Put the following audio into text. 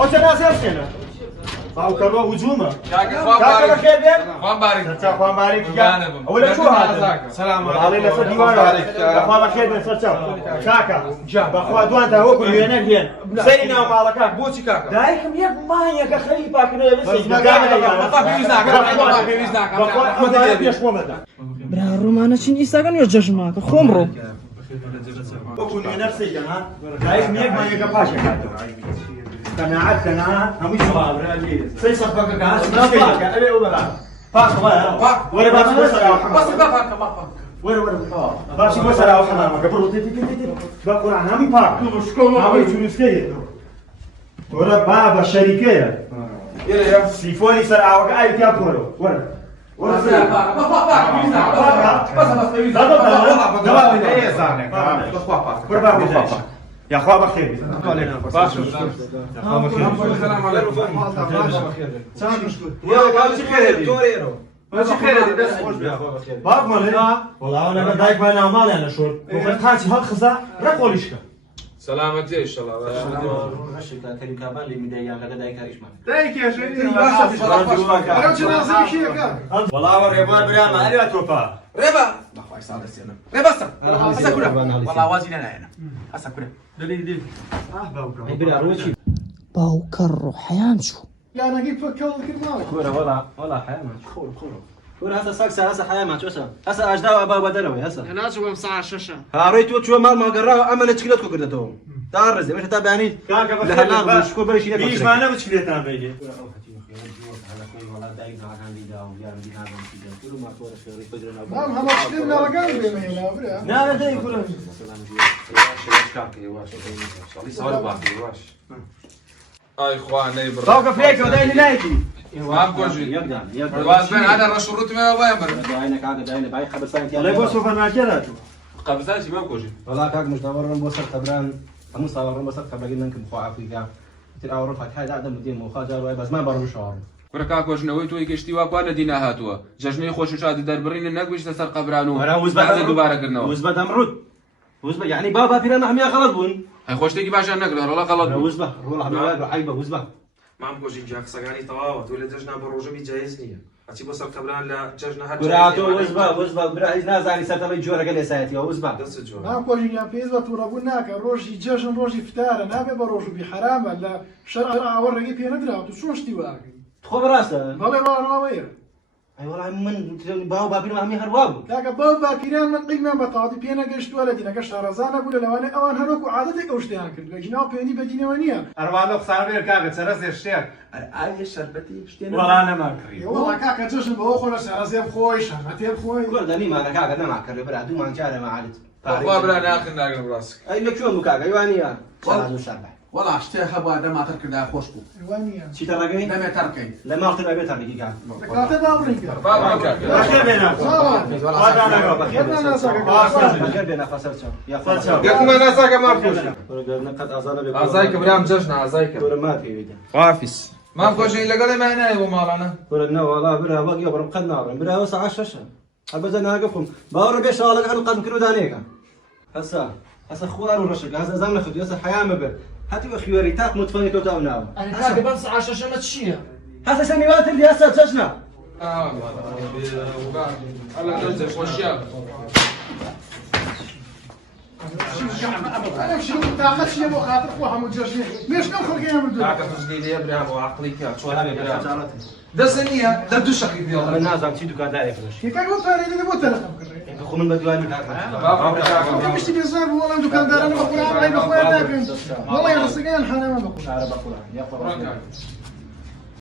او جنازه سكنه او كرو هجومه كاكا بخير بين خوان بارك خوان بارك ولا شو هذا سلام علينا في ديوان خوان بخير بين سرچاو كاكا بخوا دوان تا وكل هنا هنا زينا مالك بوتي كاكا دايكم يا ما يا خليفه كنا بس برا رومانه چین ایستگان یا جشن که خمرو بكون نفسي ها دايكم يا ما يا باشا قناعات هم يشوفوا سي صفقة كاس نافع أبي ولا فاق ولا بس ولا بس بس راو حمام قبل تي بقول عن هم فاق هم يجلس كده ولا بابا شركة يا سيفوني سرعة وقاعد ياكلوا ولا بس يا اخوان بخير يا اخوان بخير السلام عليكم ماشي خير هذه بس خوش بيا اخوان بخير باب مالي والله انا دايك ما انا مالي انا شو وقت هاتي هات خزا رقوليشك سلامتي ان شاء الله رشك كريم كابان اللي مدايا لك دايك هريش ما دايك يا شيخ والله وريبان بريا ما اريد توفا ريبا ما خواي صار السنه ريبا هسه كلها والله وازن انا هنا هسه كلها دليل باوكر حيام شو لا انا جيت فكرت كلمه كورة ولا حياة ما كورة هسه ساكسة هسه حياة ما هسه أجداء أبا بدلوي هسه انا شو مساعة الشاشة هاريت وشو مال ما قراه أما نتشكلتكم قردتهم تعرز مش تابعني كاكا لا لا مش كل بريش لك بيش ما انا مشكلتنا بيني نعم هم اشترينا رقم بيني لا لا داي كله اي اخواني فوق فيك وداي لايكي ما بكوجي يقدر واسبن انا رشروت ما وين عينك عاد عينك باي خبر ساينتي لا يبغى سوف ناكلته قبزاتي ما بكوجي والله كاك مش دورنا بوصل خبران هم صورنا بوصل خبران منكم خوا افريقيا تلاورط هاي هذا عدم مدين مخاجر بس ما برو شعور كره کاکۆژنەوەی تۆی گەشتی واکوانە دینا هاتووە جەژنەی خۆششادی دەربڕینە نەگویشتە سەر قەبران و دووبارەکردنەوە وزبة دمرود وزبة يعني بابا فينا هم يا غلط بون هەی خۆشتێکی باشیان نەکرد وڵا غەڵەت بوو وزبة والله عم عيبة وزبة مام بۆژی جاکسەکانی تەواوە تۆ لە جەژنا بە ڕۆژەمی جایز نییە هەچی بۆ سەر قەبران لە جەژنە هەر براتو وزبة برا نازاني سرتمي جورا قال ساعتي وزبة دەست جۆر نعم كوجي يا بيز وتوربون ناك روجي جشن روجي فتارة نابي بروجو بحرام لا شرع ورقي بي ندرا تو شو اشتي واقي تخو براسه والله ما وير اي والله من باو بابين ما همي هرواب لكن بابا باكيران من قيمة بطاطي بينا قشت ولا دينا قشت رزانة ولا لواني اوان هروكو عادتك اوشتيان كن لكن بيني بدينا ونيا أربعة خسارة كاكا سرس يشتيك ئایا شەربەتی شتێنە والله أنا ما كريم والله كاكا جشن بأخو لسه خوي شهمتين خوي كل دني ما كاكا ده ما كرر برا دو ما جاره ما عادت خوا برا ناخن ناگن براسك اي لك شو مكاكا يوانيا شازو شربح والله شتێ هەبووە دەماتر کردا خۆش بوو وانيا شي ترقي دەمێت تەرکەین لما اختر ابي ترقي كان كاتب امريكا بخير بينك بخير بينا خسرت يا گەکمە ناساکە مافۆشی قد اظن ئازایکە برام جەژنە ئازایکە ولا ما في بيدا خافیس مافۆشی لەگەڵی مانایە بۆ ماڵانە ولا نو والله برا باقي برم قد نابرم برا وسع الشاشه ابدا ناقفهم باور بيش والله قالوا قد كيلو دانيك هسا خوار ورشق هسا زمن خد يسا حياه مبر هاتي خيوريتات متفني تو تاوناو انا كاكا بمسح على الشاشه ما تشيها هسا سميوات اللي هسا جشنا هلا ننزل خۆشیە انا شنو طاقت شي ابو خاطر خوها مجشني ليش نخرج يا من کاکە تشتی لێ برا بۆ عقلیکە چۆن برا دەست نییە دەردوو شەقی من پێڵ نازم تشي دكانداري فلوس كي كان وفاري اللي بو تلقم كري خو من بدواني ما مشتي بيزار والله دكاندار انا بقول عيب اخويا لكن والله يا رسقان حنا ما بقول عرب اقول يا